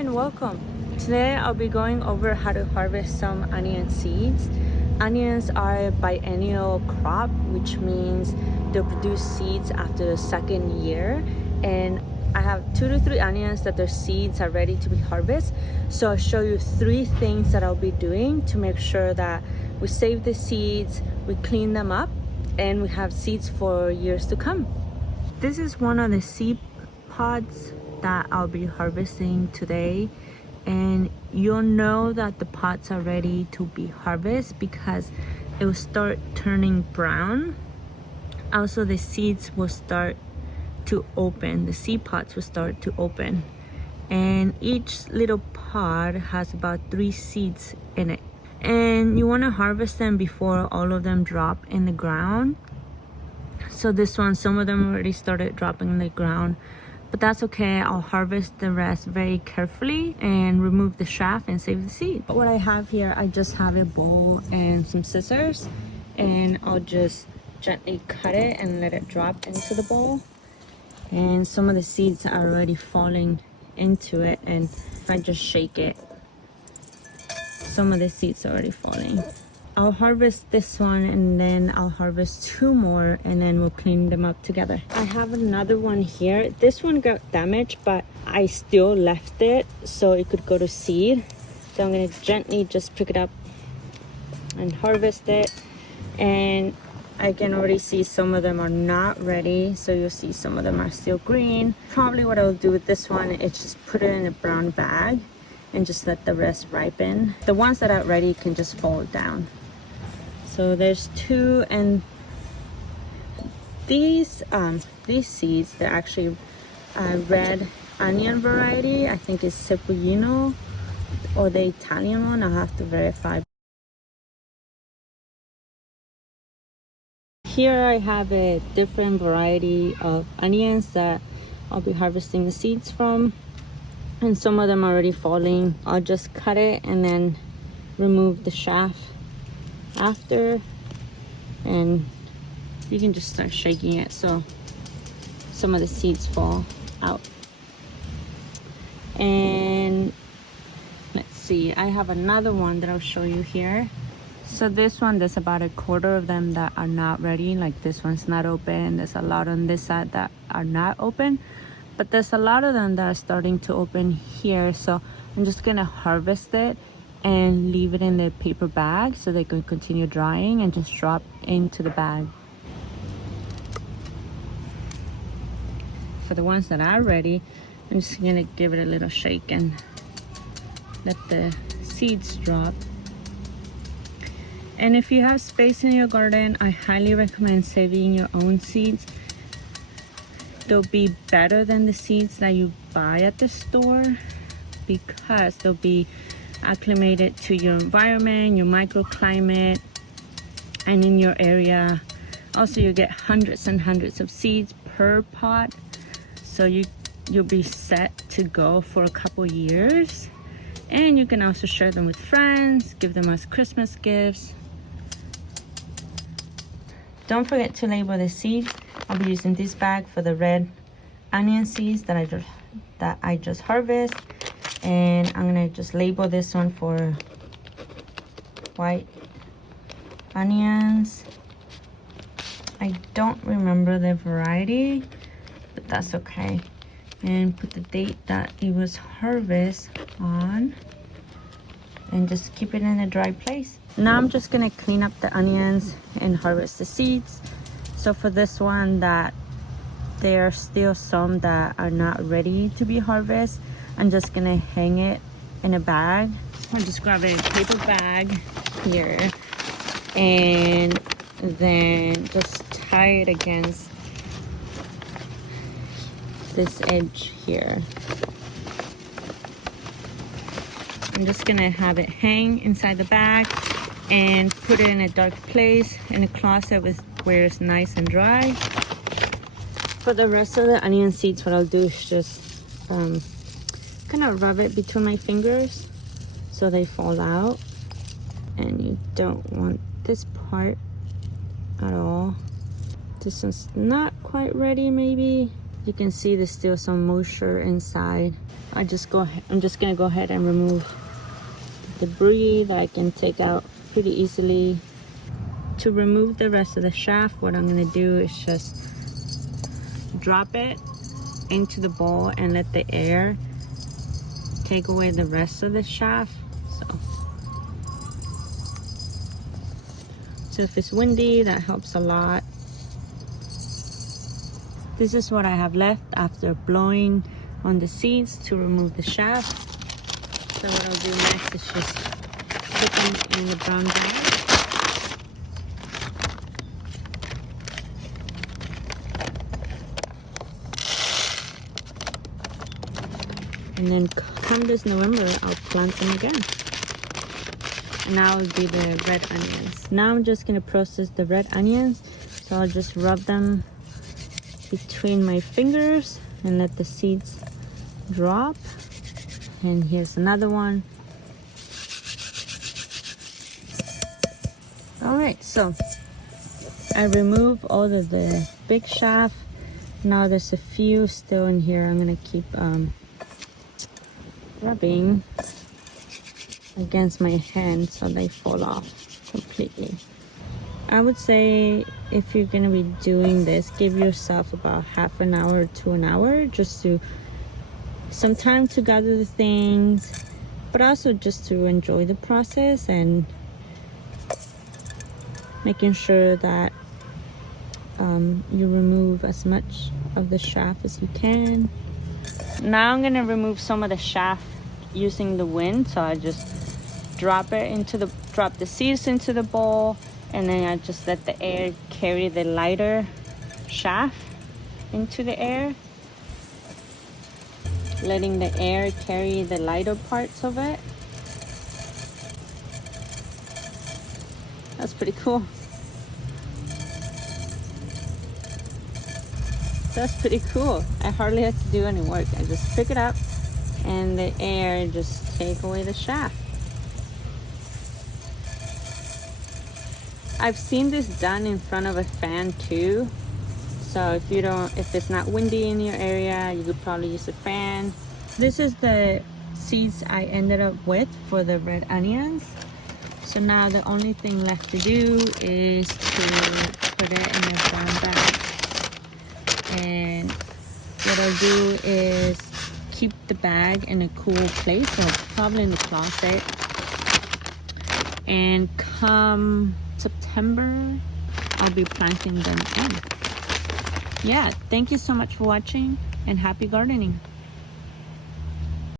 and welcome. Today I'll be going over how to harvest some onion seeds. Onions are a biennial crop, which means they'll produce seeds after the second year, and I have 2 to 3 onions that their seeds are ready to be harvested. So I'll show you 3 things that I'll be doing to make sure that we save the seeds, we clean them up, and we have seeds for years to come. This is one of the seed pods that I'll be harvesting today, and you'll know that the pods are ready to be harvested because it will start turning brown. Also, the seeds will start to open, the seed pods will start to open, and each little pod has about 3 seeds in it, and you want to harvest them before all of them drop in the ground. So this one, some of them already started dropping in the ground, but that's okay. I'll harvest the rest very carefully and remove the shaft and save the seed. What I have here, I just have a bowl and some scissors, and I'll just gently cut it and let it drop into the bowl. And some of the seeds are already falling into it, and I just shake it. Some of the seeds are already falling. I'll harvest this one, and then I'll harvest 2 more, and then we'll clean them up together. I have another one here. This one got damaged, but I still left it so it could go to seed. So I'm gonna gently just pick it up and harvest it. And I can already see some of them are not ready, so you'll see some of them are still green. Probably what I'll do with this one is just put it in a brown bag and just let the rest ripen. The ones that are ready can just fold down. So there's 2, and these seeds, they're actually red onion variety. I think it's Cepullino or the Italian one. I'll have to verify. Here I have a different variety of onions that I'll be harvesting the seeds from, and some of them are already falling. I'll just cut it and then remove the shaft after, and you can just start shaking it so some of the seeds fall out. And let's see, I have another one that I'll show you here. So this one, there's about 1/4 of them that are not ready. Like this one's not open. There's a lot on this side that are not open, but there's a lot of them that are starting to open here. So I'm just gonna harvest it and leave it in the paper bag so they can continue drying, and just drop into the bag. For the ones that are ready, I'm just gonna give it a little shake and let the seeds drop. And if you have space in your garden, I highly recommend saving your own seeds. They'll be better than the seeds that you buy at the store because they'll be acclimated to your environment, your microclimate, and in your area. Also, you get hundreds and hundreds of seeds per pot, so you'll be set to go for a couple years. And you can also share them with friends, give them as Christmas gifts. Don't forget to label the seeds. I'll be using this bag for the red onion seeds that I just harvest, and I'm gonna just label this one for white onions. I don't remember the variety, but that's okay. And put the date that it was harvested on, and just keep it in a dry place. Now I'm just gonna clean up the onions and harvest the seeds. So for this one, that there are still some that are not ready to be harvested, I'm just gonna hang it in a bag. I'll just grab a paper bag here and then just tie it against this edge here. I'm just gonna have it hang inside the bag and put it in a dark place in a closet where it's nice and dry. For the rest of the onion seeds, what I'll do is just kind of rub it between my fingers so they fall out. And you don't want this part at all. This one's not quite ready, maybe. You can see there's still some moisture inside. I'm just gonna go ahead and remove debris that I can take out pretty easily. To remove the rest of the shaft, what I'm gonna do is just drop it into the bowl and let the air take away the rest of the shaft. So if it's windy, that helps a lot. This is what I have left after blowing on the seats to remove the shaft. So what I'll do next is just put them in the brown bag. And then come this November, I'll plant them again. And now will be the red onions. Now I'm just gonna process the red onions. So I'll just rub them between my fingers and let the seeds drop. And here's another one. All right, so I remove all of the big shaft. Now there's a few still in here. I'm gonna keep rubbing against my hand so they fall off completely. I would say if you're gonna be doing this, give yourself about half an hour to an hour just to some time to gather the things, but also just to enjoy the process and making sure that you remove as much of the shaft as you can. Now I'm gonna remove some of the shaft using the wind. So I just drop the seeds into the bowl, and then I just let the air carry the lighter shaft into the air, letting the air carry the lighter parts of it. That's pretty cool. That's pretty cool. I hardly have to do any work. I just pick it up and the air just take away the shaft. I've seen this done in front of a fan too. So if it's not windy in your area, you could probably use a fan. This is the seeds I ended up with for the red onions. So now the only thing left to do is to put it in a brown bag. And what I'll do is keep the bag in a cool place, so probably in the closet. And come September, I'll be planting them in. Yeah, thank you so much for watching and happy gardening.